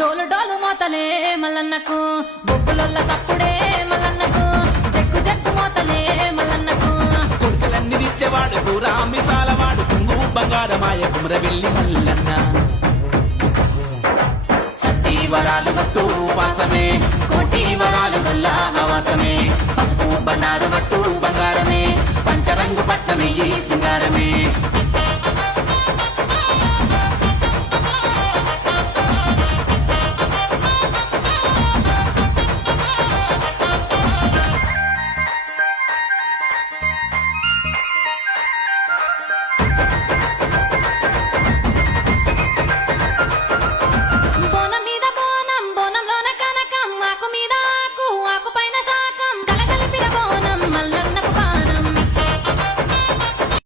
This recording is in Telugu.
డోలు డోలు మోతలే మల్లన్నకు బొక్కులొల్ల తప్పుడే మల్లన్నకు జగ్గు జగ్గు మోతలే మల్లన్నకు కొడుకులన్నీ తెచ్చేవాడు పూరా మిసాలవాడు కుంగు బంగారమాయ కుమరవెల్లి మల్లన్న సత్తి వరాలు గట్టు వాసమే కోటి వరాలు గొల్ల ఆవాసమే పసుపు బండారు గట్టు బంగారమే పంచరంగు పట్టమే ఈ సింగారమే